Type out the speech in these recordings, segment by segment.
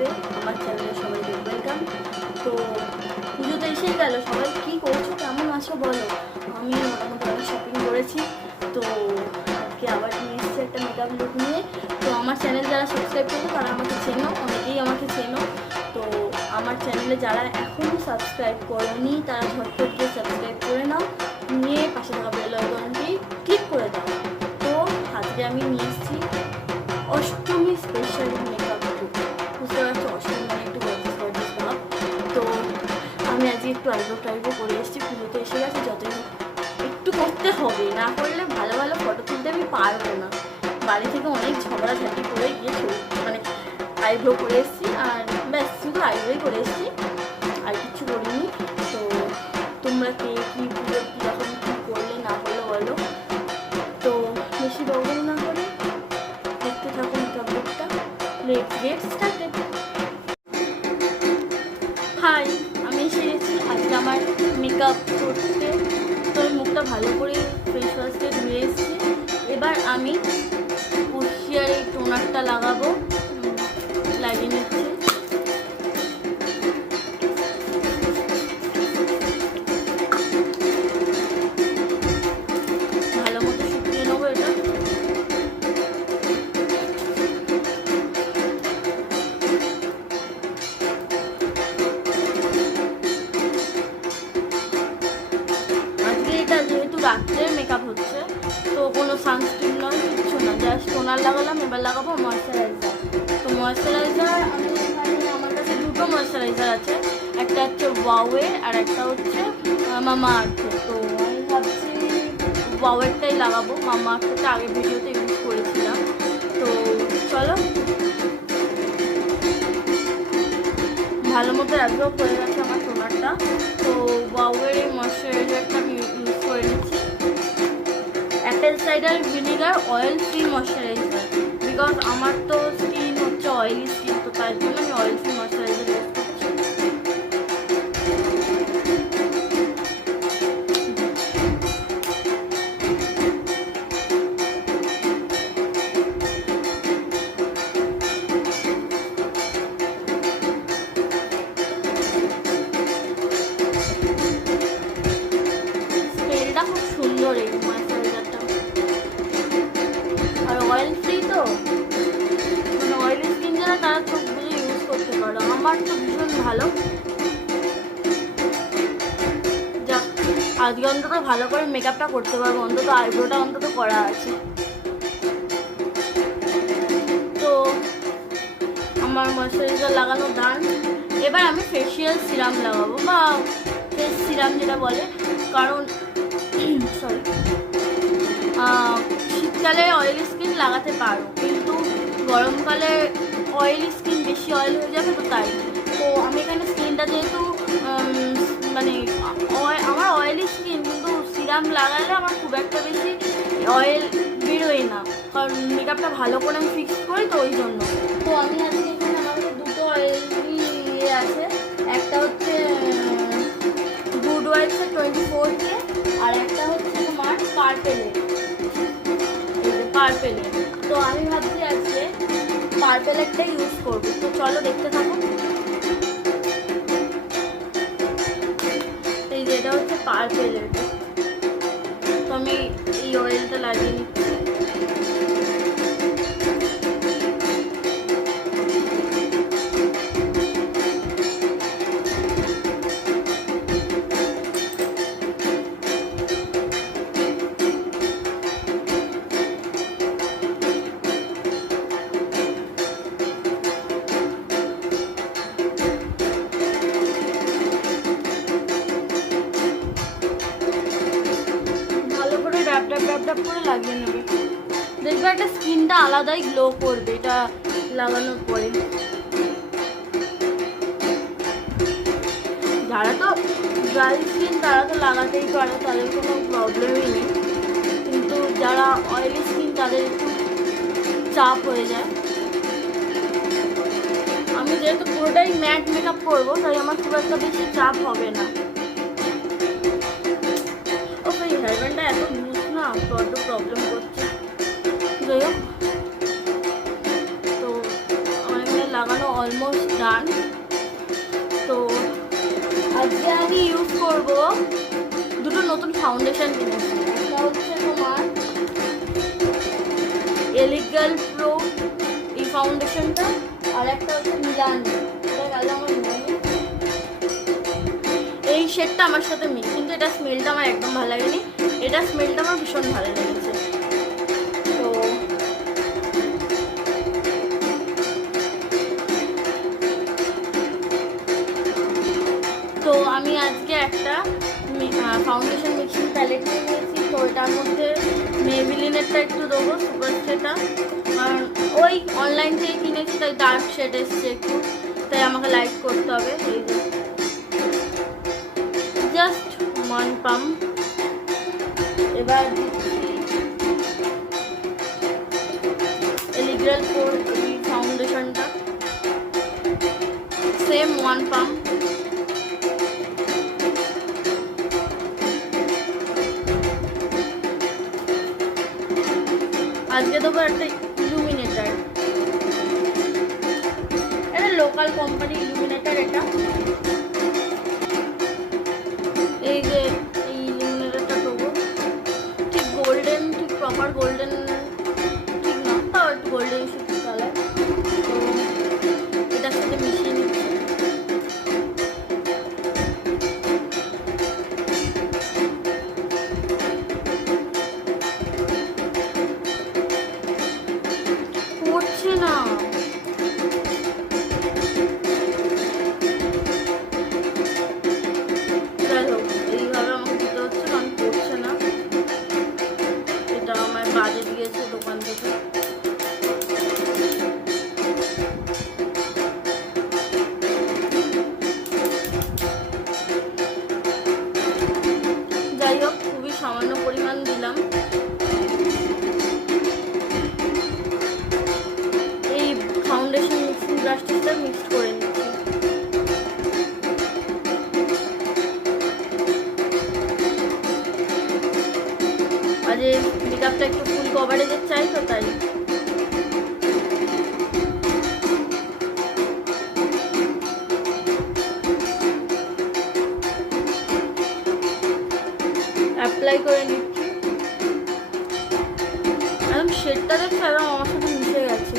ইউটিউবে আমার চ্যানেলে সবাইকে ওয়েলকাম। তো পুজো তো এসেই গেল, সবাই কী করছো, কেমন আছো বলো। আমি মোটামুটি অনেক শপিং করেছি। তো আজকে আবার নিয়ে এসেছি একটা মেকআপ লুক নিয়ে। তো আমার চ্যানেল যারা সাবস্ক্রাইব করতো তারা আমাকে চেনো, অনেকেই আমাকে চেনো। তো আমার চ্যানেলে যারা এখনও সাবস্ক্রাইব করোনি তারা ঝটপট গিয়ে সাবস্ক্রাইব করে নাও, নিয়ে পাশে থাকা বেল আইকনটি ক্লিক করে দাও। তো আজকে আমি নিয়ে এসেছি অষ্টমী স্পেশাল মেকআপ লুক। বুঝতে পারছো, অষ্টমী মানে একটু গর্জিয়াস গর্জিয়াস ভাব। তো আমি আজকে একটু আইব্রো করে এসেছি। পুজো তো এসে গেছে, যতই একটু করতে হবে, না করলে ভালো ভালো ফটো তুলতে আমি পারবো না। বাড়ি থেকে অনেক ঝগড়াঝাটি করে গিয়ে মানে আইব্রো করে এসেছি, আর ব্যাস শুধু আইব্রোই করে এসেছি, আর কিছু করিনি। তো তোমরা কে কী পুজো কীরকম কী করলে না করলে বলো। তো বেশি বগল না করে দেখতে থাকো মেকআপ লুকটা। Let's get started. হাই, আমি এসে গেছি আজকে আমার মেকআপ করতে। তো আমি মুখটা ভালো করে ফেস ওয়াশ দিয়ে ধুয়ে এসেছি। এবার আমি কুশিয়ার এই টোনারটা লাগাবো, লাগিয়ে নিচ্ছি। ভালো মতো শুকিয়ে নেবো এটা। আজকে এটা যেহেতু রাত্রের মেকআপ হচ্ছে, তো কোনো সানস্ক্রিন নয়, কিছু না, জাস্ট টোনার লাগালাম। এবার লাগাবো ময়শ্চারাইজার। তো ময়শ্চারাইজার আমার কাছে দুটো ময়শ্চারাইজার আছে, একটা হচ্ছে ওয়াওয়ের আর একটা হচ্ছে মামা আর্থের। তো আমি ভাবছি ওয়াওয়েরটাই লাগাবো, মামা আর্থেরটা আগে ভিডিওতে ইউজ করেছিলাম। তো চলো, ভালো মতো অ্যাবজর্ব হয়ে গেছে আমার টোনারটা। তো ওয়াওয়ের এই ময়শ্চারাইজারটা আমি ইউজ করে নিচ্ছি। Apple cider vinegar oil free moisturiser, because আমার তো স্কিন হচ্ছে অয়েলি স্কিন, তো তার জন্য আমি অয়েল ফ্রি ময়শ্চারাইজার ইউজ করছি। স্মেলটা খুব সুন্দর এই ময়শ্চারাইজারটা, আর অয়েল ফ্রি তো, মানে অয়েলি স্কিন যারা তারা চোখ বুঝে ইউজ করতে পারো। আমার তো ভীষণ ভালো। যাক, আজকে অন্তত ভালো করে মেকআপটা করতে পারবো, অন্তত আইব্রোটা অন্তত করা আছে। তো আমার ময়শ্চারাইজার লাগানো ডান। এবার আমি ফেসিয়াল সিরাম লাগাবো, বা ফেস সিরাম যেটা বলে। কারণ সরি, শীতকালে অয়েলি স্কিন লাগাতে পারো, কিন্তু গরমকালে অয়েলি স্কিন বেশি অয়েল হয়ে যাবে, তো তাই। তো আমি এখানে স্কিনটা যেহেতু মানে আমার অয়েলি স্কিন, কিন্তু সিরাম লাগালে আমার খুব একটা বেশি অয়েল বেরোয় না, কারণ মেকআপটা ভালো করে আমি ফিক্স করি, তো ওই জন্য। তো আমি আজকে এখানে আমার কাছে দুটো অয়েলি ইয়ে আছে, একটা হচ্ছে গুড ওয়াইফের 24K, আর একটা হচ্ছে তোমার পার্পেলের। তো আমি ভাবছি আজকে পার্পেলেরটা ইউজ করবো। তো চলো দেখতে থাকো। এই যে এটা হচ্ছে পার্পেলের। তো আমি এই অয়েলটা লাগিয়ে নিচ্ছি। ড্যাপ করে লাগিয়ে নেবে, দেখবে একটা স্কিনটা আলাদাই গ্লো করবে এটা লাগানোর পরে। যারা তো ড্রাই স্কিন তারা তো লাগাতেই পারে, তাদের কোনো প্রবলেমই নেই, কিন্তু যারা অয়েলি স্কিন তাদের একটু চাপ হয়ে যায়। আমি যেহেতু পুরোটাই ম্যাট মেকআপ করবো, তাই আমার খুব একটা বেশি চাপ হবে না। ওকে, হেয়ার ব্যান্ডটা এত লুজ না, বড্ড প্রবলেম করছে। যাই হোক, তো আমার এখানে লাগানো অলমোস্ট ডান। তো আজকে আমি ইউজ করব দুটো নতুন ফাউন্ডেশন কিনেছি। একটা হচ্ছে তোমার এলিগাল প্রো এই ফাউন্ডেশনটা, আর একটা হচ্ছে মিলানি। এটা গেল আমার মনে। এই শেডটা আমার সাথে মিক্স, কিন্তু এটা স্মেলটা আমার একদম ভালো লাগেনি। এটা স্মেলটা আমার ভীষণ ভালো লেগেছে। তো আমি আজকে একটা ফাউন্ডেশন মিক্সিং প্যালেট নিয়ে নিয়েছি। তো এটার মধ্যে মেবিলিনেরটা একটু দেবো, সুপার স্টেটা, কারণ ওই অনলাইন থেকে কিনেছি, তাই ডার্ক শেড এসছে একটু, তাই আমাকে লাইট করতে হবে। এই যে জাস্ট 1 পাম্প। এবার এলিগাল প্রোর এই ফাউন্ডেশনটা, সেম 1 পাম্প। আজকে দেবো একটা ইলুমিনেটার, এটা লোকাল কোম্পানি ইলুমিনেটার। এটা এই যে এই ইলুমিনেটারটা দেবো, ঠিক গোল্ডেন, ঠিক প্রপার গোল্ডেন ঠিক না, তাও একটু গোল্ডেন শুধু কালার। তো এটার সাথে মিশিয়ে নিচ্ছি। পড়ছে না, যাই হোক এইভাবে আমাকে দিতে হচ্ছে, কারণ পড়ছে না। এটা আমার বাজে দিয়েছে দোকান থেকে। যাই হোক খুবই সামান্য পরিমাণ দিলাম। এই ফাউন্ডেশন মিক্সিং ব্রাশটা মিক্স করে নিচ্ছি। আর এই মেকআপটা একটু ফুল কভারেজের চাই, তো তাই অ্যাপ্লাই করে নিচ্ছি। একদম শেডটা দেখছি একদম আমার সাথে মিশে গেছে,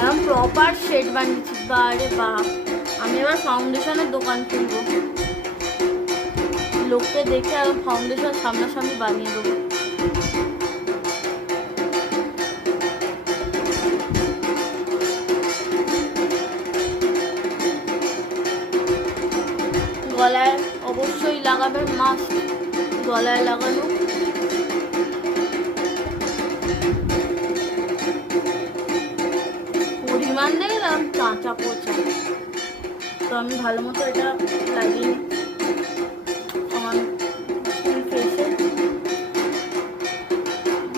একদম প্রপার শেড বানিয়েছি। বারে বাপ, আমি এবার ফাউন্ডেশনের দোকান খুলবো, লোককে দেখে একদম ফাউন্ডেশন সামনাসামনি বানিয়ে দেবো। গলায় অবশ্যই লাগাবে, মাস্ক গলায় লাগানো। পরিমাণ দেখলাম কাঁচা পচা, তো আমি ভালো মতো এটা লাগিয়ে নিচ্ছি আমার ফুল ফেসে।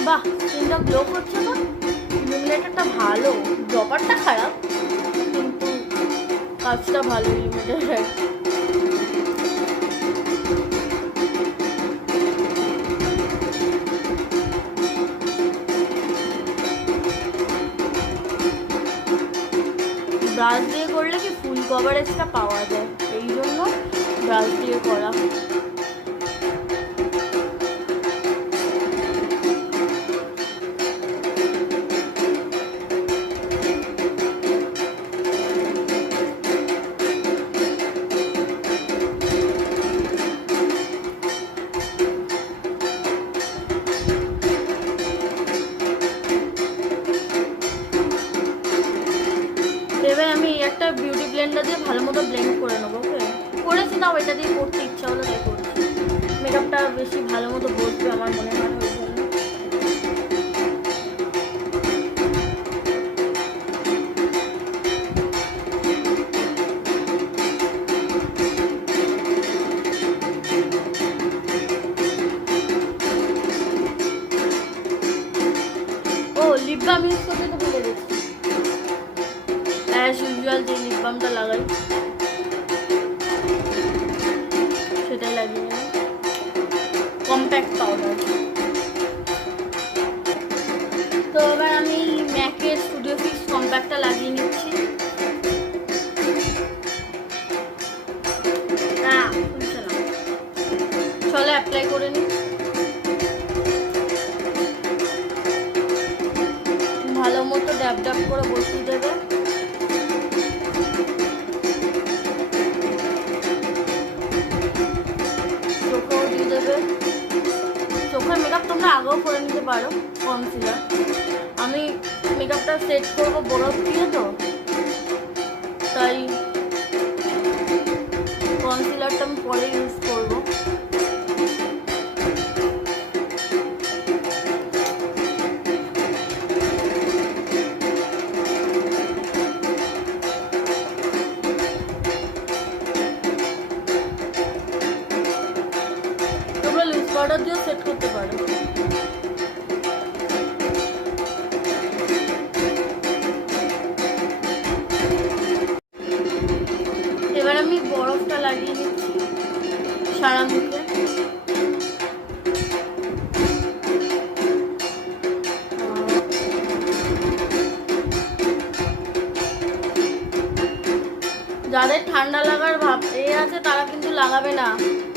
বাহ, স্কিনটা গ্লো করছে না, ইলুমিনেটরটা ভালো, ড্রপারটা খারাপ কিন্তু কাজটা ভালো ইলুমিনেটর। ব্রাশ দিয়ে করলে কি ফুল কভারেজটা পাওয়া যায়, এই জন্য ব্রাশ দিয়ে করা। এবার আমি একটা বিউটি ব্লেন্ডার দিয়ে ভালো মতো ব্লেন্ড করে নেবো। ওকে, করেছি, তাও এটা দিয়ে করতে ইচ্ছা হলো তাই করছি। মেকআপটা বেশি ভালো মতো বসবে আমার মনে হয় ওই জন্য। ও লিপ বাম ইউজ করতে তো ভুলে গেছি, অ্যাজ ইউজুয়াল যে লিপ বামটা লাগাই সেটাই লাগিয়ে নিই, কম্প্যাক্ট পাউডার। তো এবার আমি ম্যাকের স্টুডিও ফিক্স কম্প্যাক্টটা লাগিয়ে নিচ্ছি। মতো ড্যাব ড্যাব করে বসিয়ে দেবে। চোখেও দিয়ে দেবে। চোখের মেকআপ তোমরা আগেও করে নিতে পারো কনসিলার। আমি মেকআপটা সেট করবো বরফ দিয়ে, তো তাই কনসিলারটা আমি পরে ইউজ করবো। তোমরা লুজ পাউডার দিয়েও সেট করতে পারো। এবার আমি বরফটা লাগিয়ে নিচ্ছি সারা মুখে। যাদের ঠান্ডা লাগার ভাব আছে তারা কিন্তু লাগাবে না,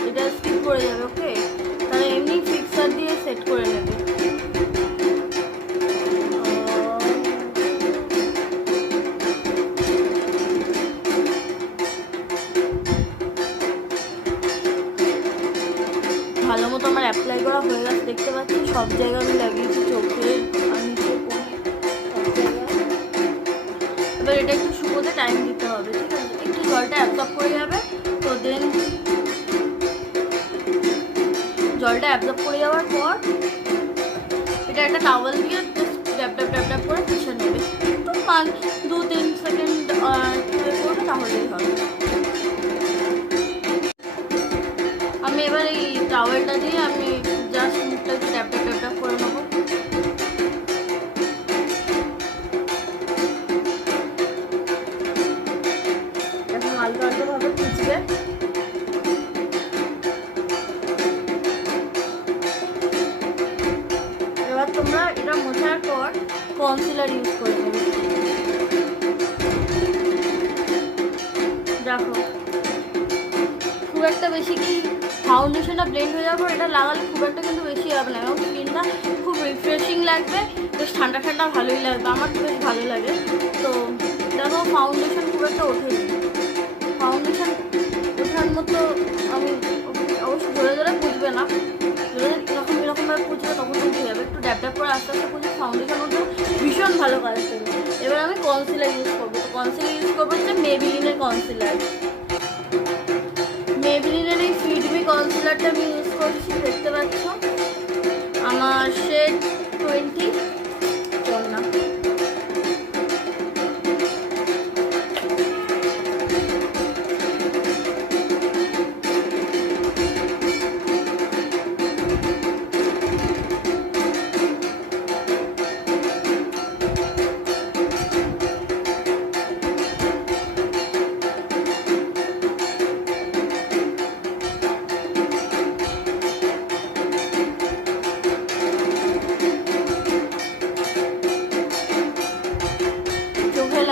এটা স্কিপ করে যাবে। ওকে, তাহলে এমনি ফিক্সার দিয়ে সেট করে নেবে। ভালো মতো আমার অ্যাপ্লাই করা হয়ে গেছে, দেখতে পাচ্ছি সব জায়গায় আমি লাগিয়েছি, চোখে আর নিচে কোণে সব জায়গায়। এবার এটা একটু শুকোতে টাইম দিতে হবে, ঠিক আছে? একটু জলটা অ্যাবজর্ব করে যাবে, তো দেন জলটা অ্যাবজর্ব করে যাওয়ার পর এটা একটা টাওয়েল দিয়ে ট্যাপ ট্যাপ ট্যাপ ট্যাপ করে পুষে নেবে। তো 2-3 সেকেন্ড করবে, তাহলেই হবে। আমি এবার এই টাওয়েলটা দিয়ে আমি জাস্ট মুখটা একটু ট্যাপ ট্যাপ ট্যাপ ট্যাপ করে নেবো। এখন হালকা হালকাভাবে পুষবে। এবার তোমরা এটা মোছার পর কনসিলার ইউজ করে নেবে। দেখো খুব একটা বেশি কি ফাউন্ডেশনটা ব্লেন্ড হয়ে যাওয়ার পর এটা লাগালে খুব একটা কিন্তু বেশি হবে না, এবং স্কিনটা খুব রিফ্রেশিং লাগবে, বেশ ঠান্ডা ঠান্ডা ভালোই লাগবে। আমার তো বেশ ভালো লাগে। তো দেখো ফাউন্ডেশন খুব একটা ওঠেনি, ফাউন্ডেশন ওঠার মতো আমি অবশ্য ধরে ধরে পুষবে না, যখন এরকমভাবে পুষবে তখন উঠে যাবে। একটু ড্যাপ ড্যাপ করে আস্তে আস্তে পুষবে, ফাউন্ডেশন উঠবে, ভীষণ ভালো কাজ করবে। এবার আমি কনসিলার ইউজ করবো। তো কনসিলার ইউজ করবো হচ্ছে মেবিলিনের কনসিলার। মেবিলিনের এই ফিডমি কনসিলারটা আমি ইউজ করছি, দেখতে পাচ্ছ আমার শেড 20 না।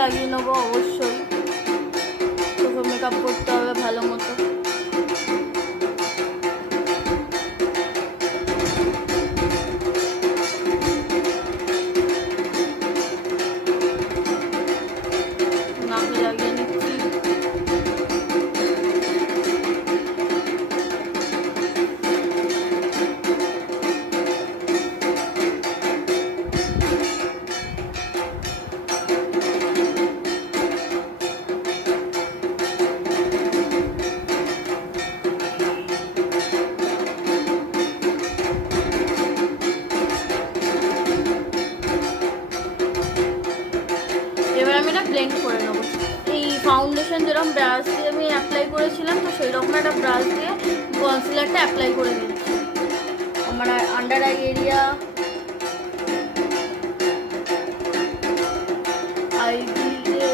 লাগিয়ে নেবো অবশ্যই, চোখে মেকআপ করতে হবে ভালো মতো। নাকে লাগিয়ে নিচ্ছি। ব্লেন্ড করে নেবো। এই ফাউন্ডেশন যেরকম ব্রাশ দিয়ে আমি অ্যাপ্লাই করেছিলাম, তো সেই রকম একটা ব্রাশ দিয়ে কনসিলারটা অ্যাপ্লাই করে নিচ্ছি আমার আন্ডার আই এরিয়া, আইডিতে,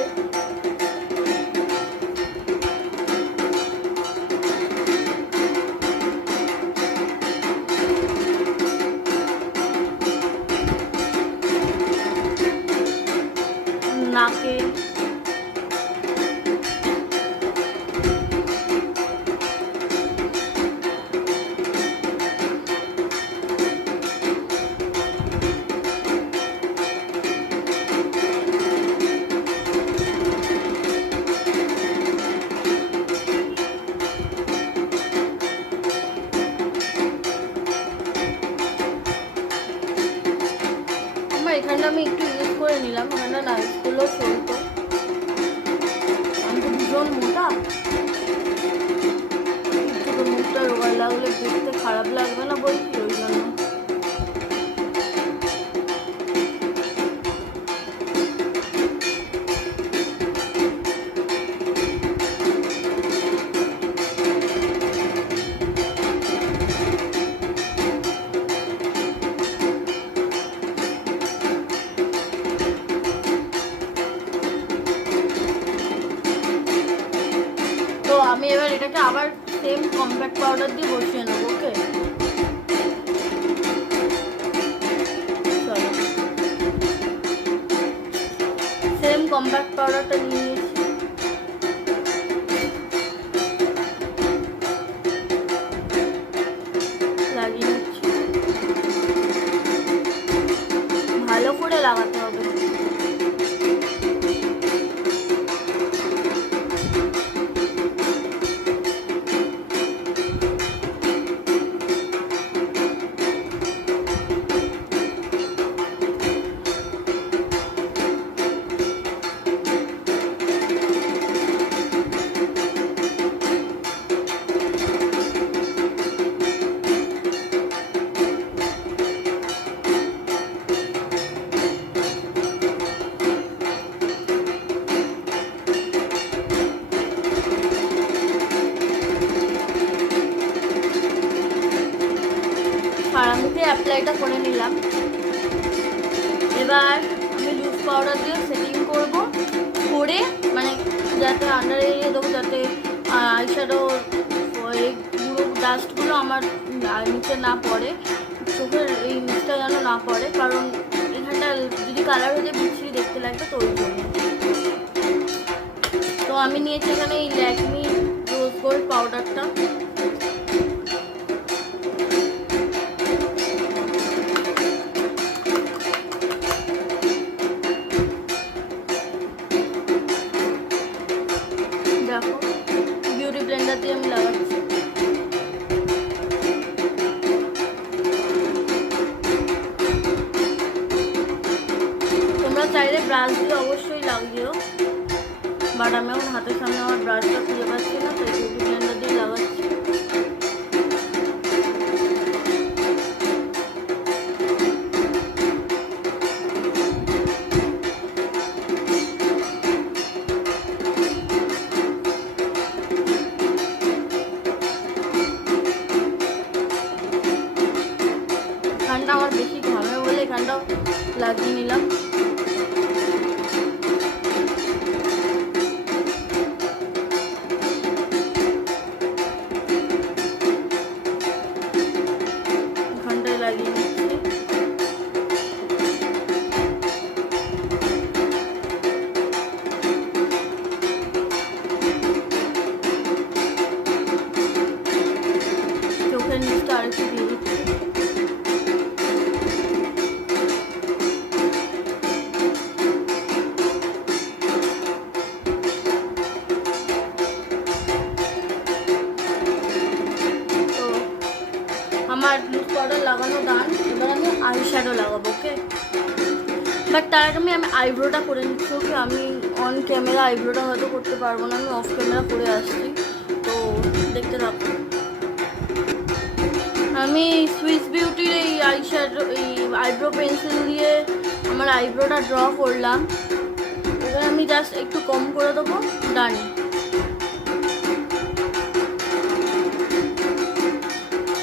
নাকে, নাইটগুলো চলতো। আমি তো ভীষণ মোটা, একটু মুখটা রোগা লাগলে দেখতে খারাপ লাগবে না বলছি, ওই জন্য। তো আমি এবার এটাকে আবার সেম কম্প্যাক্ট পাউডার দিয়ে বসিয়ে নেবো। ওকে, সেম কম্প্যাক্ট পাউডারটা নিয়ে নিয়েছি। লাগিয়ে নিচ্ছি, ভালো করে লাগাতে হবে। আরামসে অ্যাপ্লাইটা করে নিলাম। এবার আমি লুজ পাউডার দিয়ে সেটিং করব, করে মানে যাতে আন্ডার এরিয়া দেবো, যাতে আইশ্যাডো এই পুরো ডাস্টগুলো আমার নিচে না পড়ে, চোখের এই নিচটা যেন না পড়ে, কারণ এখানটা যদি কালার হয়ে যায় বিচ্ছিরি দেখতে লাগবে, তো ওই জন্য। তো আমি নিয়েছি এখানে এই ল্যাকমি রোজ গোল্ড পাউডারটা। দেখো বিউটি ব্লেন্ডার দিয়ে আমি লাগাচ্ছি। তোমরা চাইলে ব্রাশ দিয়ে অবশ্যই লাগিও, বাট আমি এখন হাতের সামনে আমার ব্রাশটা খুঁজে পাচ্ছি না, তাই বিউটি ব্লেন্ডার দিয়ে লাগাচ্ছি। এখানটা আমার বেশি ঘামে বলে এখানটাও লাগিয়ে নিলাম। এখানটায় লাগিয়ে নিচ্ছি। চোখের নিচটা আরেকটু দিয়ে দিচ্ছি। আমার লুজ পাউডার লাগানো ডান, এবার আমি আইশ্যাডো লাগাবো। ওকে, বাট তার আগে আমি আইব্রোটা করে নিচ্ছি। ওকে, আমি অন ক্যামেরা আইব্রোটা হয়তো করতে পারবো না, আমি অফ ক্যামেরা করে আসছি, তো দেখতে থাকো। আমি সুইস বিউটির এই আইশ্যাডো এই আইব্রো পেন্সিল দিয়ে আমার আইব্রোটা ড্র করলাম। এবার আমি জাস্ট একটু কম করে দেবো, ডান।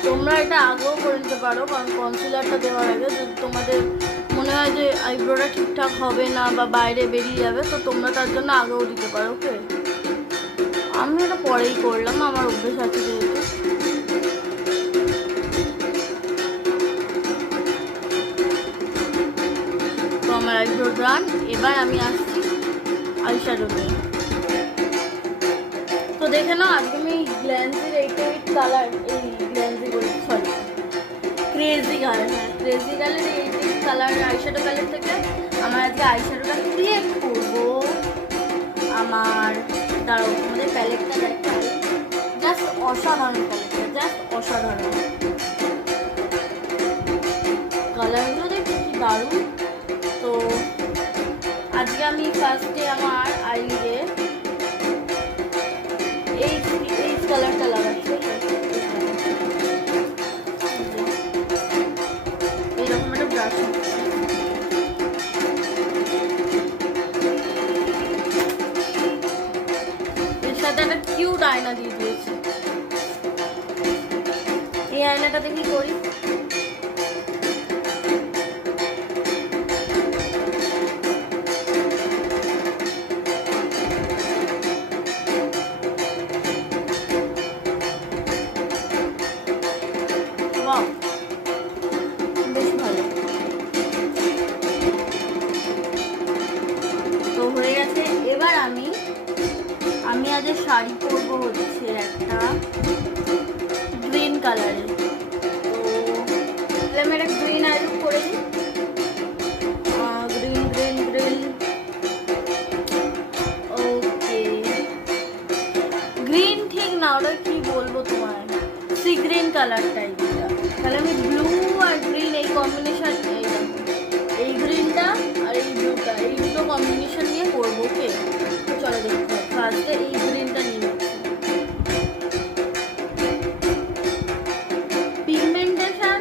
তোমরা এটা আগেও করে নিতে পারো, কারণ কনসিলারটা দেওয়ার আগে যদি তোমাদের মনে হয় যে আইব্রোটা ঠিকঠাক হবে না বা বাইরে বেরিয়ে যাবে, তো তোমরা তার জন্য আগেও দিতে পারো। ওকে, আমি এটা পরেই করলাম, আমার অভ্যেস আছে যেহেতু। তো আমার আইব্রো ডান, এবার আমি আসছি আইশ্যাডো নিয়ে। তো দেখে নাও, আজকে আমি গ্ল্যান্সির 88 কালার, এই গ্ল্যান্সি বলি সরি ক্রেজি কালার, হ্যাঁ crazy colour 88 colour eyeshadow colour থেকে আমার আজকে আইশ্যাডোটা ক্রিয়েট করবো। আমার দাঁড়াও তোমাদের প্যালেটটা দেখাই, জাস্ট অসাধারণ প্যালেটটা, জাস্ট অসাধারণ। কালারগুলো দেখছি কি দারুণ। তো আজকে আমি ফার্স্টে আমার আইলে এই কালারটা লাগাচ্ছি। এইরকম একটা ব্রাশ এর সাথে একটা কিউট আয়না দিয়ে দিয়েছি। এই আয়নাটা দেখি করি। বেশ ভালো তো হয়ে গেছে। এবার আমি আজ শাড়ি পরবো হচ্ছে একটা গ্রিন কালারের। তো আমি একটা গ্রিন আলু করে দিই। Green green green okay green ঠিক না, ওটা কি বলবো তোমার, সি গ্রিন কালার টাইপটা। তাহলে আমি ব্লু আর গ্রিন এই কম্বিনেশন, এই গ্রিনটা আর এই ব্লুটা, এই দুটো কম্বিনেশন নিয়ে করবো। ওকে চলো দেখতে ফার্স্টে এই গ্রিনটা নিয়ে নিচ্ছি। পিগমেন্টেশন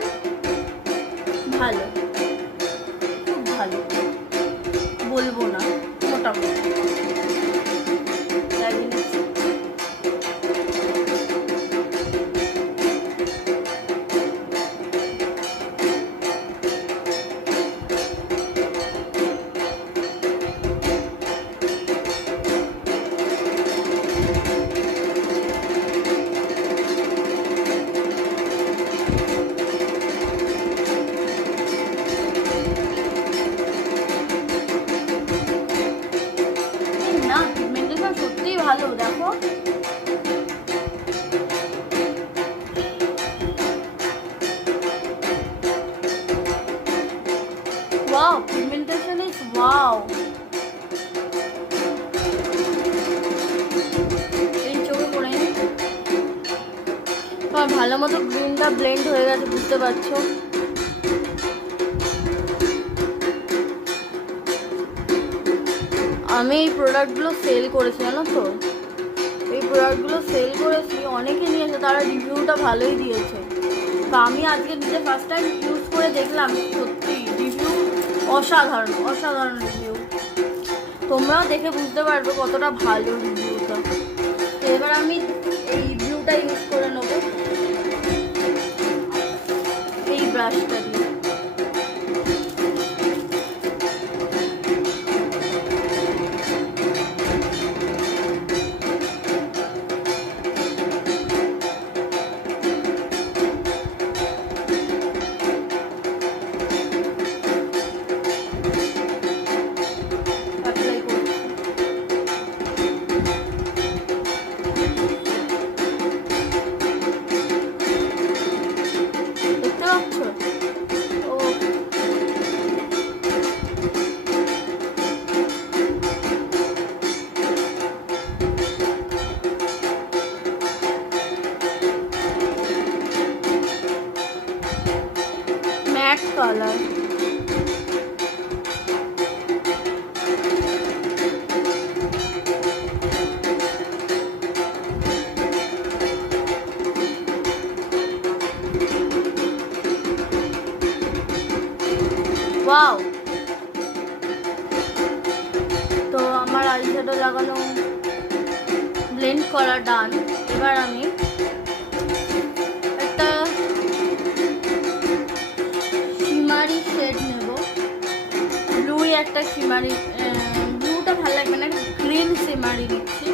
ভালো, খুব ভালো বলবো না, মোটামুটি লাগিয়ে নিচ্ছি। সত্যিই ভালো, দেখো ওয়াও, পিগমেন্টেশন ইজ ওয়াও। এই চোখে পড়ে নি, ভালো মতো গ্রিনটা ব্লেন্ড হয়ে গেছে, বুঝতে পারছো। আমি এই প্রোডাক্টগুলো সেল করেছি, জানো তো, এই প্রোডাক্টগুলো সেল করেছি, অনেকে নিয়েছে, তারা রিভিউটা ভালোই দিয়েছে। তো আমি আজকে নিজে ফার্স্ট টাইম ইউজ করে দেখলাম, সত্যি রিভিউ অসাধারণ, অসাধারণ রিভিউ। তোমরাও দেখে বুঝতে পারবে কতটা ভালো রিভিউটা। তো এবার আমি এই ব্লুটা ইউজ করে নেবো এই ব্রাশটা দিয়ে। Colour wow. তো আমার আইশ্যাডো লাগানো ব্লেন্ড করা ডান। এবার আমি একটা শিমারি শেড নেব, ব্লুই একটা শিমারি, ব্লুটা ভালো লাগবে না, গ্রিন শিমারি নিচ্ছি।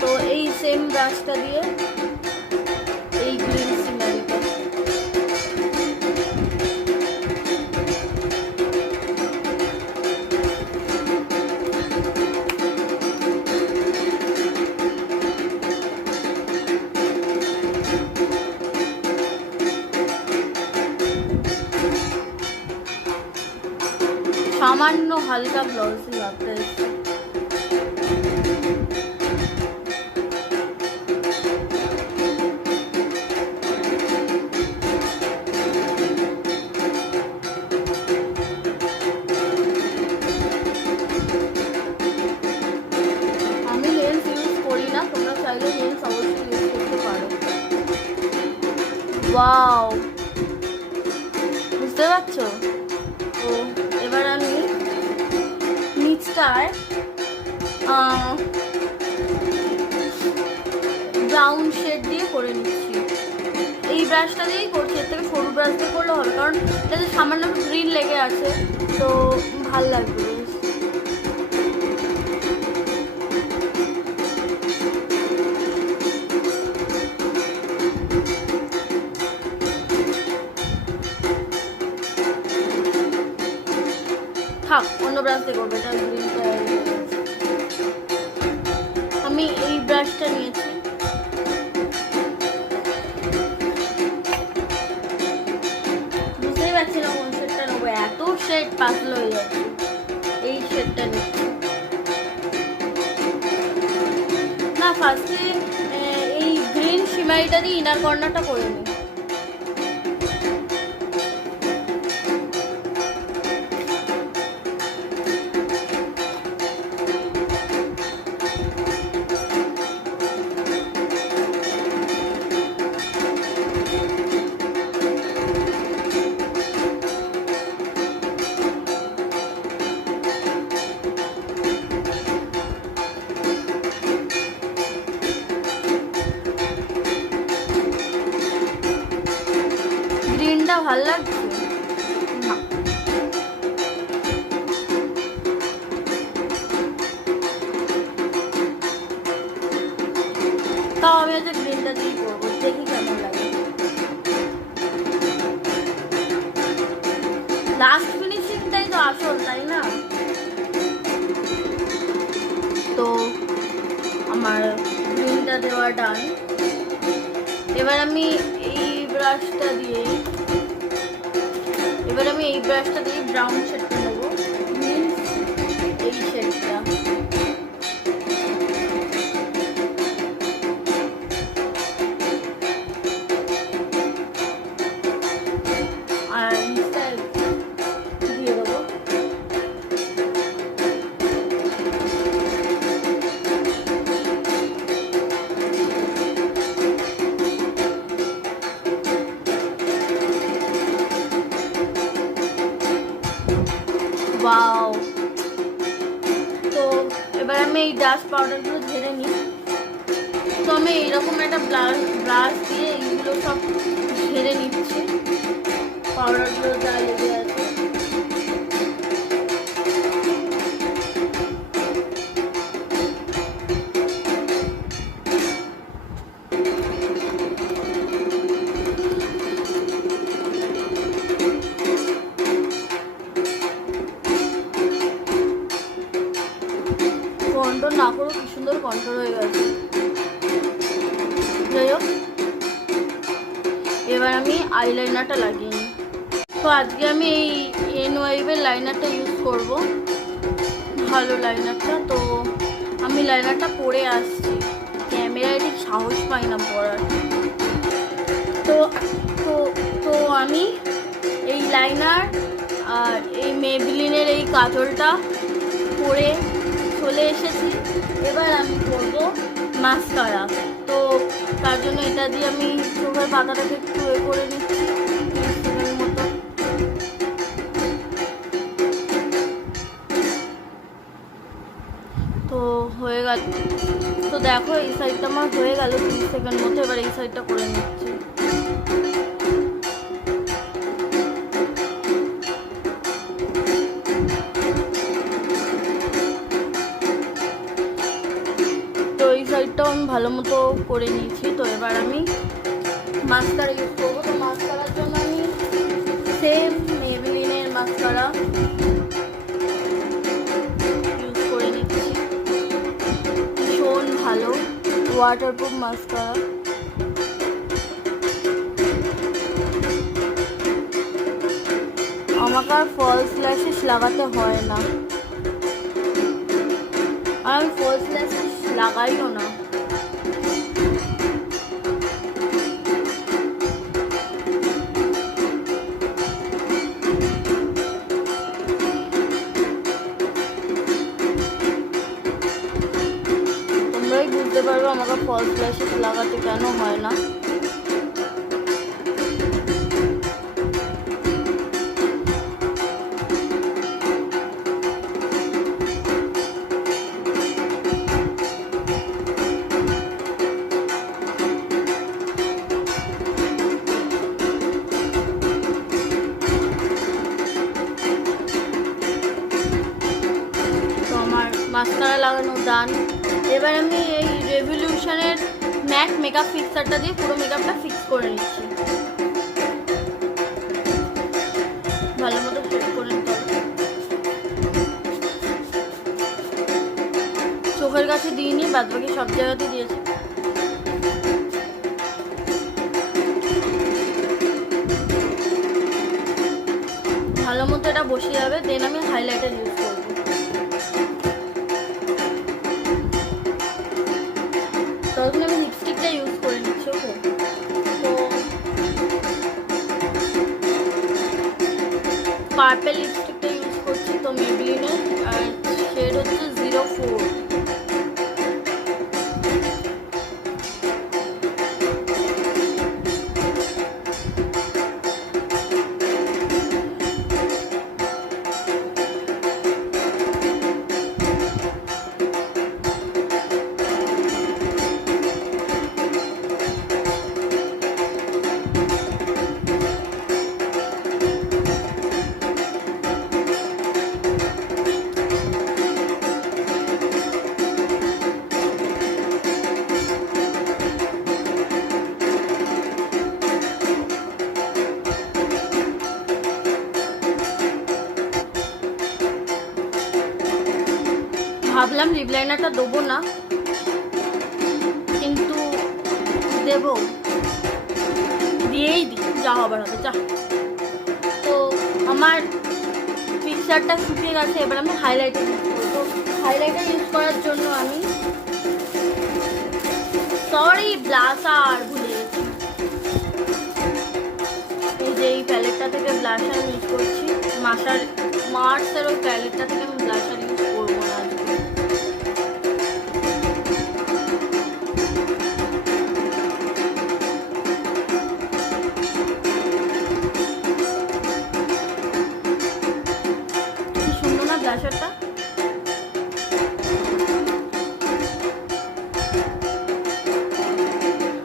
তো এই সেম ব্রাশটা দিয়ে এই গ্রিন শিমারিটা সামান্য হালকা ব্লাউজে লাগতে এসছে। ওয়াও, বুঝতে পারছো? তো এবার আমি নিচটায় ব্রাউন শেড দিয়ে করে নিচ্ছি। এই ব্রাশটা দিয়েই করছি, এর থেকে সরু ব্রাশ দিয়ে করলে হবে, কারণ এতে সামান্য গ্রিন লেগে আছে, তো ভাল লাগবে বেশ। থাক, অন্য ব্রাশ দিয়ে করবে, এটা গ্রিনটা। আমি এই ব্রাশটা নিয়েছি। বুঝতেই পারছি না কোন শেডটা নেবো, এত শেড পাতলা হয়ে যাচ্ছে। এই শেডটা নিচ্ছি না। ফার্স্টে এই গ্রিন শিমারিটা দিয়ে ইনার কর্নারটা করে নিই। গ্রিনটা ভালো লাগছে না, তাও আমি হচ্ছে গ্রিনটা দিয়ে করবো, দেখি কেমন লাগে। লাস্ট ফিনিশিংটাই তো আসল, তাই না? তো আমার গ্রিনটা দেওয়া ডান। এবার আমি এই ব্রাশটা দিয়ে ব্রাউন শেডটা নেবো, এই শেডটা। আর দিয়ে দেবো ওয়াও। তো এবার আমি এই ডাস্ট পাউডারগুলো ঝেড়ে নিই। তো আমি এইরকম একটা ব্রাশ দিয়ে এইগুলো সব ঝেড়ে নিচ্ছি, পাউডারগুলো যা লেগে আছে। কন্ট্রোল না করো, কি সুন্দর কন্ট্রোল হয়ে গেছে। যাই হোক, এবার আমি আইলাইনারটা লাগিয়ে নিই। তো আজকে আমি এই এনওয়াইভের লাইনারটা ইউজ করব, ভালো লাইনারটা। তো আমি লাইনারটা পরে আসছি, ক্যামেরায় ঠিক সাহস পাই না পরার। তো তো তো আমি এই লাইনার আর এই মেবলিনের এই কাজলটা পরে চলে এসেছি। এবার আমি করবো মাস্কারা। তো তার জন্য এটা দিয়ে আমি চোখের পাতাটাকে একটু করে নিচ্ছি, 30 সেকেন্ড মতো। তো হয়ে গেল। তো দেখো, এই সাইডটা আমার হয়ে গেল 30 সেকেন্ড মতো। এবার এই সাইডটা করে নিচ্ছি। সাইডটাও আমি ভালো মতো করে নিয়েছি। তো এবার আমি মাস্কারা ইউজ করবো। তো মাস্কারার জন্য আমি সেম মেবলিনের মাস্কারা ইউজ করে নিচ্ছি, ভীষণ ভালো ওয়াটারপ্রুফ মাস্কারা। আমাকে আর ফলস ল্যাশেস লাগাতে হয় না, আর আমি ফলস ল্যাশেস লাগাইও না। তোমরাই বুঝতে পারবে আমাকে ফলস ল্যাশেস লাগাতে কেন হয় না। লাগানো ডান। এবার আমি এই রেভলিউশনের ম্যাট মেকআপ ফিক্সারটা দিয়ে পুরো মেকআপটা ফিক্স করে নিচ্ছি। ভালো মতো সেট করে নিতে হবে। চোখের কাছে দিইনি, বাদ বাকি সব জায়গাতেই দিয়েছি। ভালো মতো এটা বসে যাবে, দেন আমি হাইলাইটার ইউজ করবো। তখন আমি লিপস্টিকটা ইউজ করে নিচ্ছি। ওকে, তো পার্পেল লিপস্টিকটা ইউজ করছি, তো মেবলিনের, আর শেড হচ্ছে 04। ভাবলাম লিপ লাইনারটা দেবো না, কিন্তু দেবো, দিয়েই দিই, যা হবার হবে যা। তো আমার পিকচারটা শুকিয়ে গেছে, এবার আমি হাইলাইটার ইউজ করবো। হাইলাইটার ইউজ করার জন্য আমি ব্লাশার ভুলে গেছি। এই যে এই প্যালেটটা থেকে ব্লাশার ইউজ করছি, মার্সের ওই প্যালেটটা থেকে আমি ব্লাশার ইউজ করবো না আজকে। কি সুন্দর না ব্লাশারটা?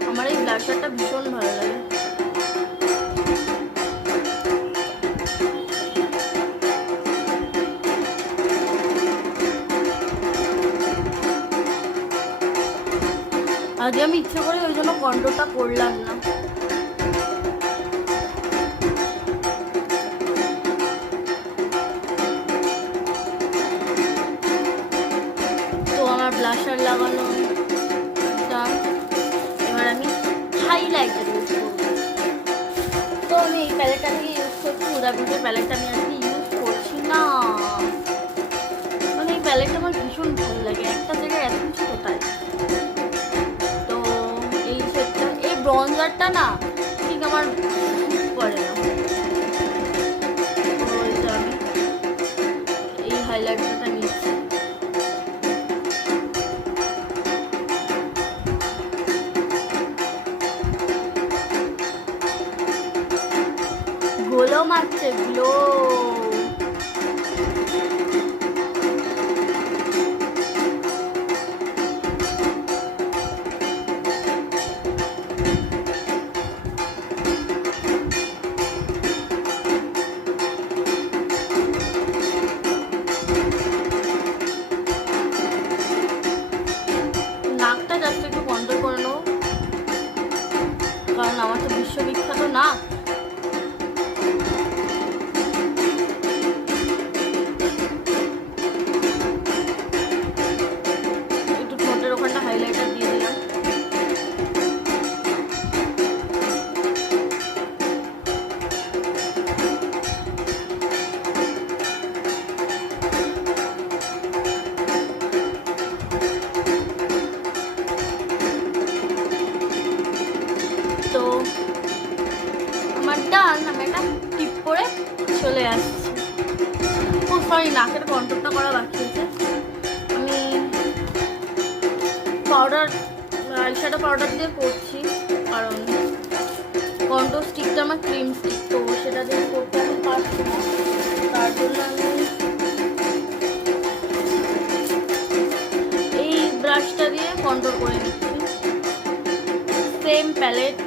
আমার এই ব্লাশারটা ভীষণ ভালো লাগে। আগে আমি ইচ্ছে করে ওই জন্য কন্ট্রোলটা করলাম না। তো আমার ব্লাশার লাগানো ডান, এবার আমি হাইলাইটার ইউজ করব। তো আমি এই প্যালেটটা থেকে ইউজ করছি, উদাবিটের প্যালেটটা আমি আজকে ইউজ করছি না। মানে এই প্যালেটটা আমার ভীষণ ভালো লাগে, একটা জায়গায় এত কিছু কোথায়। তো এই সেটটা, এই ব্রঞ্জারটা না ঠিক আমার পড়ে না, তো আমি এই হাইলাইটারটা নিচ্ছি। গ্লো মারছে, গ্লো। নাকটা জাস্ট একটু কন্ট্রোল করে নেবো, কারণ আমার তো বিশ্ববিখ্যাত নাক। একটু ঠোঁটের ওখানটা হাইলাইটার দিয়ে দিলাম। তো আমার ডান, আমি একটা টিপ করে চলে আসছি। ও সরি, নাকের কন্ট্রোলটা করা বাকি আছে। আমি পাউডার, আইশ্যাডো পাউডার দিয়ে করছি, কারণ কন্ট্রোল স্টিকটা আমার ক্রিম স্টিক, তো সেটা দিয়ে করতে আমি পারছি না। তার জন্য আমি এই ব্রাশটা দিয়ে কন্ট্রোল করে নিচ্ছি। সেম প্যালেট,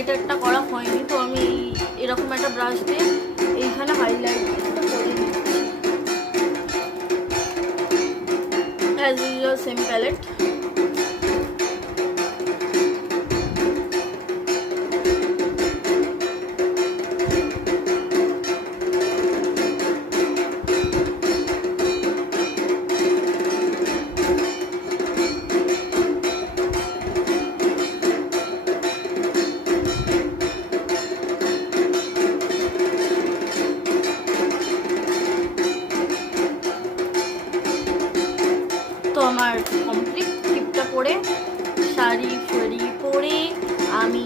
হাইলাইটারটা করা হয়নি, তো আমি এরকম একটা ব্রাশ দিয়ে এইখানে হাইলাইট করে নিচ্ছি। As usual same palette. তো আমার কমপ্লিট টিপটা পরে শাড়ি ফাড়ি পরে আমি